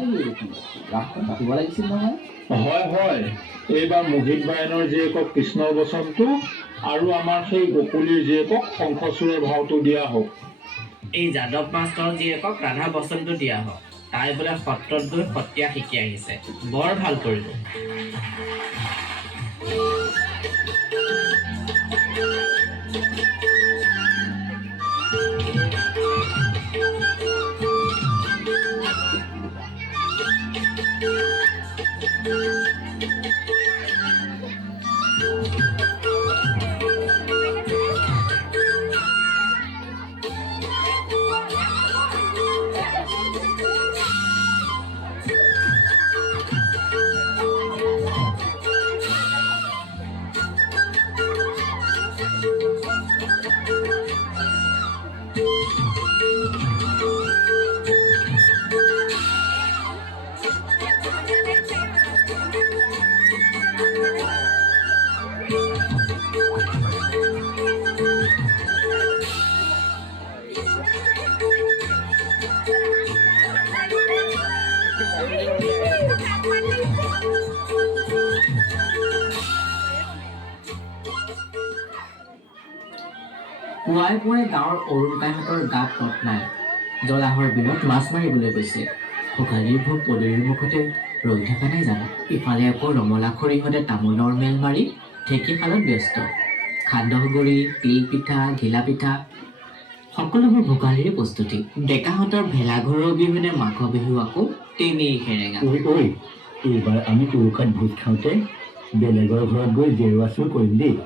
নেকি ৰাসখন পাতিব লাগিছিল নহয়। হয় এইবাৰ মোহিত বায়নৰ জীয়েকক কৃষ্ণৰ বচনটো আৰু আমাৰ সেই গকুলীৰ জীয়েকক শংখচূড়ৰ ভাওটো দিয়া হওক। এই যাদৱ মাষ্টৰৰ জীয়েকক ৰাধা বচনটো দিয়া হওক। তাই বোলে সত্ৰত গৈ সত্ৰীয়া শিকি আহিছে, বৰ ভাল কৰিব। পুৱাই পুৱাই গাঁৱৰ অৰুণকাইহঁতৰ গাত তত নাই। জলাহৰ বিলত মাছ মাৰিবলৈ গৈছে। ভোগালীৰ ভোগ পদূলিৰ মুখতে ৰৈ থকা নাই জানো। ইফালে আকৌ ৰমলা খৰিহঁতে তামোলৰ মেল মাৰি ঢেঁকীশালত ব্যস্ত। সান্দহগুৰি, তিল পিঠা, ঘিলা পিঠা সকলোবোৰ ভোগালীৰে প্ৰস্তুতি। ডেকাহঁতৰ ভেলাঘৰৰ অবিহনে মাঘ বিহু আকৌ তেনেই সেৰেঙা। এইবাৰ আমি উৰুকাত ভোজ খাওঁতে বেলেগৰ ঘৰত গৈ জেৰুৱা চুৰ কৰিম দেই।